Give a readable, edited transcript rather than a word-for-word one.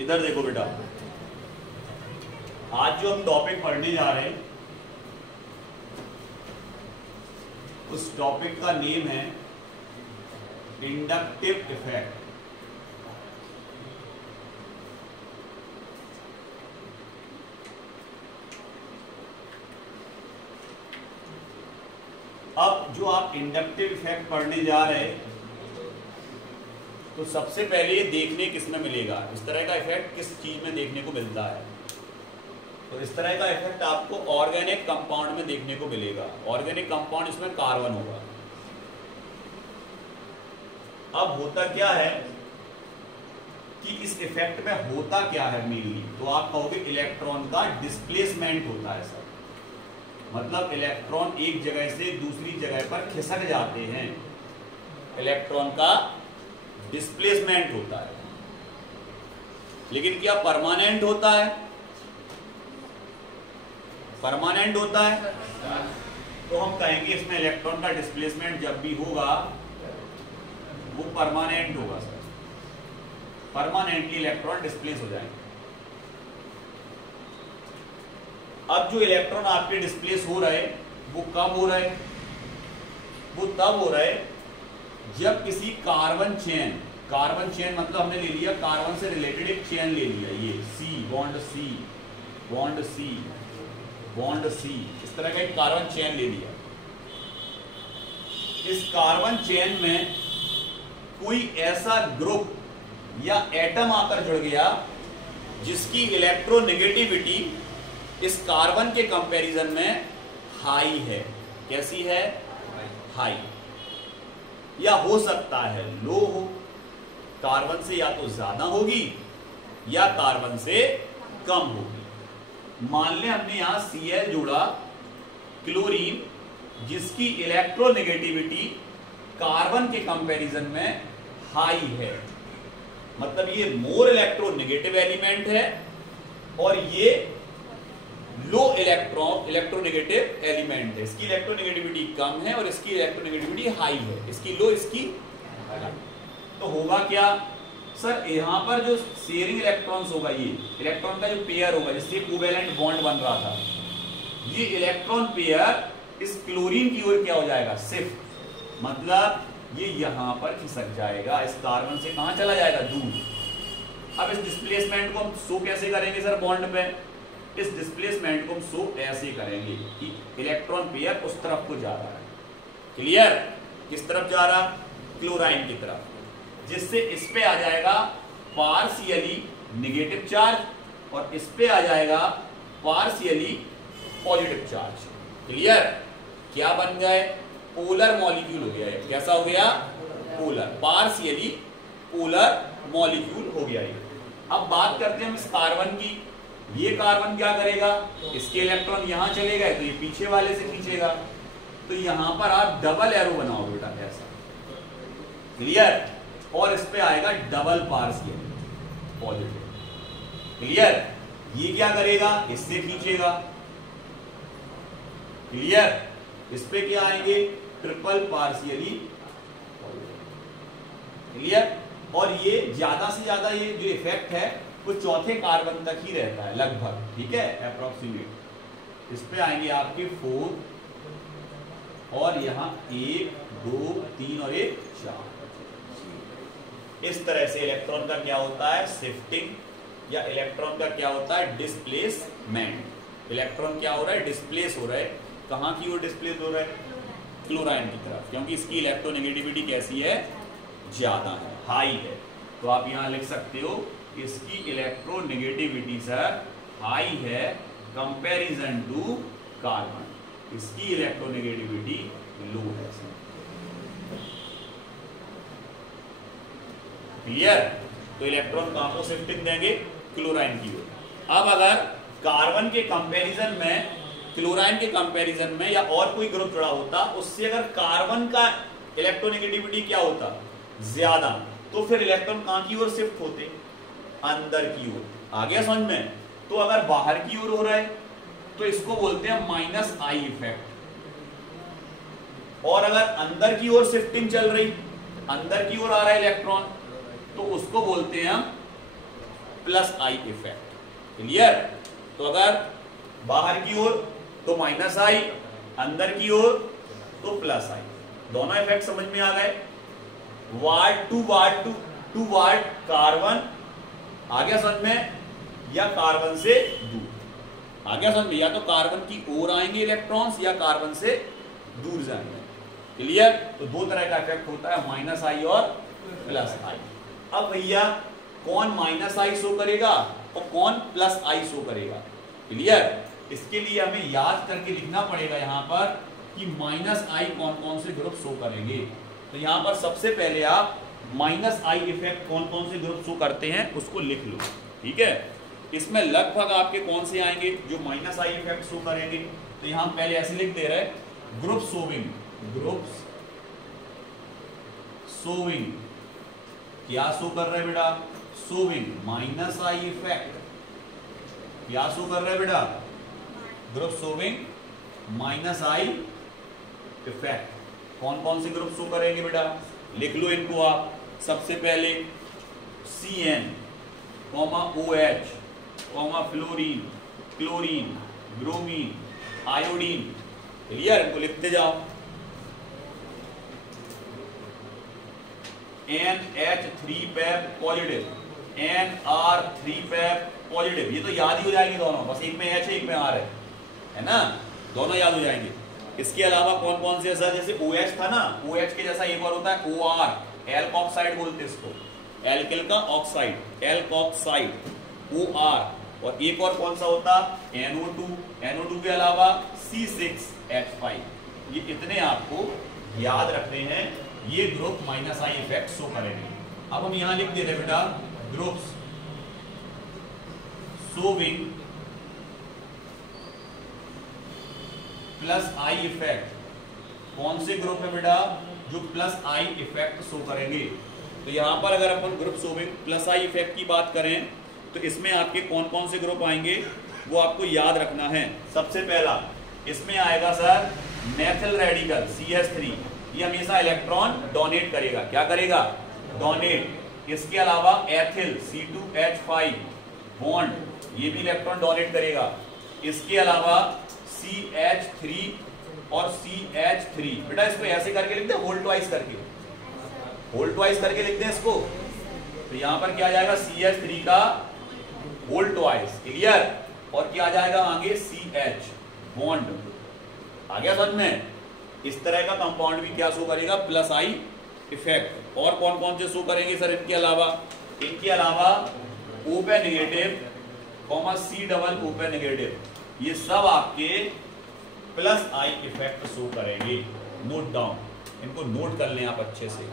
इधर देखो बेटा, आज जो हम टॉपिक पढ़ने जा रहे हैं उस टॉपिक का नेम है इंडक्टिव इफेक्ट। अब जो आप इंडक्टिव इफेक्ट पढ़ने जा रहे हैं तो सबसे पहले ये देखने किस में मिलेगा, इस तरह का इफेक्ट किस चीज में देखने को मिलता है। तो इस तरह का इफेक्ट आपको ऑर्गेनिक कंपाउंड में देखने को मिलेगा। ऑर्गेनिक कंपाउंड इसमें कार्बन होगा। अब होता क्या है कि इस इफेक्ट में होता क्या है मेनली, तो आप कहोगे इलेक्ट्रॉन का डिस्प्लेसमेंट होता है सर। मतलब इलेक्ट्रॉन एक जगह से दूसरी जगह पर खिसक जाते हैं, इलेक्ट्रॉन का डिस्प्लेसमेंट होता है। लेकिन क्या परमानेंट होता है? परमानेंट होता है तो हम कहेंगे इसमें इलेक्ट्रॉन का डिस्प्लेसमेंट जब भी होगा वो परमानेंट होगा सर। परमानेंटली इलेक्ट्रॉन डिस्प्लेस हो जाएंगे। अब जो इलेक्ट्रॉन आपके डिस्प्लेस हो रहे वो कब हो रहे? वो तब हो रहे जब किसी कार्बन चेन मतलब हमने ले लिया कार्बन से रिलेटेड एक चेन ले लिया, ये C bond C bond C bond C, इस तरह का एक कार्बन चेन ले लिया। इस कार्बन चेन में कोई ऐसा ग्रुप या एटम आकर जुड़ गया जिसकी इलेक्ट्रोनेगेटिविटी इस कार्बन के कंपैरिजन में हाई है। कैसी है? हाई। या हो सकता है लो हो, कार्बन से या तो ज्यादा होगी या कार्बन से कम होगी। मान लें हमने यहां Cl जोड़ा क्लोरीन जिसकी इलेक्ट्रोनेगेटिविटी कार्बन के कंपैरिजन में हाई है, मतलब ये मोर इलेक्ट्रोनेगेटिव एलिमेंट है और ये लो इलेक्ट्रोनेगेटिव एलिमेंट है। इसकी इलेक्ट्रोनेगेटिविटी कम है और इसकी इलेक्ट्रोनेगेटिविटी हाई है, इसकी लो इसकी हाई। तो होगा क्या सर, यहां पर जो शेयरिंग इलेक्ट्रॉन्स होगा, ये इलेक्ट्रॉन का जो पेयर होगा जिससे कोवैलेंट बॉन्ड बन रहा था, ये इलेक्ट्रॉन पेयर इस क्लोरीन की ओर क्या हो जाएगा? शिफ्ट। मतलब ये यहां पर खिसक जाएगा, इस कार्बन से कहां चला जाएगा? दूर। अब इस डिस्प्लेसमेंट को हम शो कैसे करेंगे सर बॉन्ड पे? इस डिस्प्लेसमेंट को हम शो ऐसे करेंगे कि इलेक्ट्रॉन पेयर उस तरफ को जा रहा है। क्लियर? किस तरफ जा रहा? क्लोराइन की तरफ, जिससे इस पे आ जाएगा पार्शियली नेगेटिव चार्ज और इस पे आ जाएगा पार्शियली पॉजिटिव चार्ज। क्लियर? क्या बन गए? पोलर मॉलिक्यूल हो गया है। कैसा हो गया? पोलर, पार्शियली पोलर मॉलिक्यूल हो गया ये। अब बात करते हैं हम इस कार्बन की। ये कार्बन क्या करेगा? इसके इलेक्ट्रॉन यहां चले गए तो ये पीछे वाले से खींचेगा, तो यहां पर आप डबल एरो बनाओ बेटा ऐसा। क्लियर? और इस पे आएगा डबल पार्शियल पॉजिटिव। क्लियर? ये क्या करेगा? इससे खींचेगा। क्लियर? इस पे क्या आएंगे? Triple partially. क्लियर? और ये ज्यादा से ज्यादा ये जो इफेक्ट है वो चौथे कार्बन तक ही रहता है लगभग, ठीक है, अप्रोक्सीमेट। इस पे आएंगे आपके 4 और यहां 1 2 3 और 1 4। इस तरह से इलेक्ट्रॉन का क्या होता है? शिफ्टिंग। या इलेक्ट्रॉन का क्या होता है? डिस्प्लेसमेंट। इलेक्ट्रॉन क्या हो रहा है? डिस्प्लेस हो रहा है। कहां की ओर डिस्प्लेस हो रहा है? क्लोराइन की तरफ, क्योंकि इसकी इलेक्ट्रोनेगेटिविटी कैसी है? ज्यादा है, हाई है। तो आप यहां लिख सकते हो इसकी इलेक्ट्रोनेगेटिविटी सर हाई है कंपैरिजन टू कार्बन, इसकी इलेक्ट्रोनेगेटिविटी लो है। क्लियर? तो इलेक्ट्रॉन कहां को शिफ्टिंग देंगे? क्लोराइन की ओर। अब अगर कार्बन के कंपैरिजन में, क्लोराइन के कंपैरिजन में या और कोई ग्रुप जुड़ा होता, उससे अगर कार्बन का इलेक्ट्रोनेगेटिविटी क्या होता? ज्यादा, तो फिर इलेक्ट्रॉन कहां की ओर शिफ्ट होते? अंदर की ओर। आ गया समझ में? तो अगर बाहर की ओर हो रहा है तो इसको बोलते हैं माइनस आई इफेक्ट। और अगर अंदर की ओर शिफ्टिंग चल रही, अंदर की ओर आ रहा है इलेक्ट्रॉन, तो उसको बोलते हैं हम प्लस आई इफेक्ट। क्लियर? तो अगर बाहर की ओर तो माइनस आई, अंदर की ओर तो प्लस आई। दोनों इफेक्ट समझ में आ गए। वार्ड टू वार्ड कार्बन आ गया समझ में, या कार्बन से दूर आ गया समझ में, या तो कार्बन की ओर आएंगे इलेक्ट्रॉन्स या कार्बन से दूर जाएंगे। क्लियर? तो दो तरह का इफेक्ट होता है, माइनस आई और प्लस आई। अब भैया कौन माइनस आई शो करेगा और कौन प्लस आई शो करेगा? क्लियर? इसके लिए हमें याद करके लिखना पड़ेगा यहां पर कि माइनस आई कौन कौन से ग्रुप शो करेंगे। तो यहां पर सबसे पहले आप माइनस आई इफेक्ट कौन कौन से ग्रुप शो करते हैं उसको लिख लो। ठीक है? इसमें लगभग आपके कौन से आएंगे जो माइनस आई इफेक्ट शो करेंगे? तो यहां पहले ऐसे लिख दे रहे, ग्रुप शोविंग, ग्रुप्स शोविंग क्या शो कर रहे हैं बेटा? Showing minus I effect. क्या शो कर रहे हैं बेटा? Group showing minus I effect. कौन कौन से ग्रुप शो करेंगे बेटा? लिख लो इनको आप। सबसे पहले CN, OH, fluorine, chlorine, bromine, iodine. Clear? इनको लिखते जाओ। NH3 pipe positive, NR3 pipe positive. ये तो याद ही हो जाएंगे दोनों, बस एक में H है एक में R है ना, दोनों याद हो जाएंगे। इसके अलावा कौन कौन से सर? जैसे OH था ना, OH के जैसा एक और होता है OR, एल्कोक्साइड बोलते इसको, एल्किल का ऑक्साइड, एल्कोक्साइड OR। और एक और कौन सा होता? NO2 के अलावा C6H5। ये इतने आपको याद रखने हैं, ये group minus I effect show करेंगे। अब हम यहां लिख दे रहे बेटा groups showing plus I effect. कौन से ग्रुप है बेटा जो प्लस आई इफेक्ट शो करेंगे? तो यहां पर अगर अपन group showing plus I effect की बात करें तो इसमें आपके कौन कौन से ग्रुप आएंगे वो आपको याद रखना है। सबसे पहला इसमें आएगा सर मेथिल रेडिकल CH3। ये हमेशा इलेक्ट्रॉन डोनेट करेगा। क्या करेगा? डोनेट। इसके अलावा एथिल C2H5 बॉन्ड, ये भी इलेक्ट्रॉन डोनेट करेगा। इसके अलावा CH3 और CH3। बेटा इसको ऐसे करके लिख दे, होल्ड ट्वाइस करके, होल्ड ट्वाइस करके लिख दे इसको। तो यहां पर क्या आ जाएगा? CH3 का होल्ड ट्वाइस। क्लियर? और क्या आ जाएगा आगे? CH bond. आ गया समझ में? इस तरह का कंपाउंड भी क्या शो करेगा? Plus I effect. और कौन कौन से शो करेंगे सर इनके अलावा? इनके अलावा open negative, C double open negative, ये सब आपके प्लस आई इफेक्ट शो करेंगे। नोट डाउन, इनको नोट कर लें आप अच्छे से।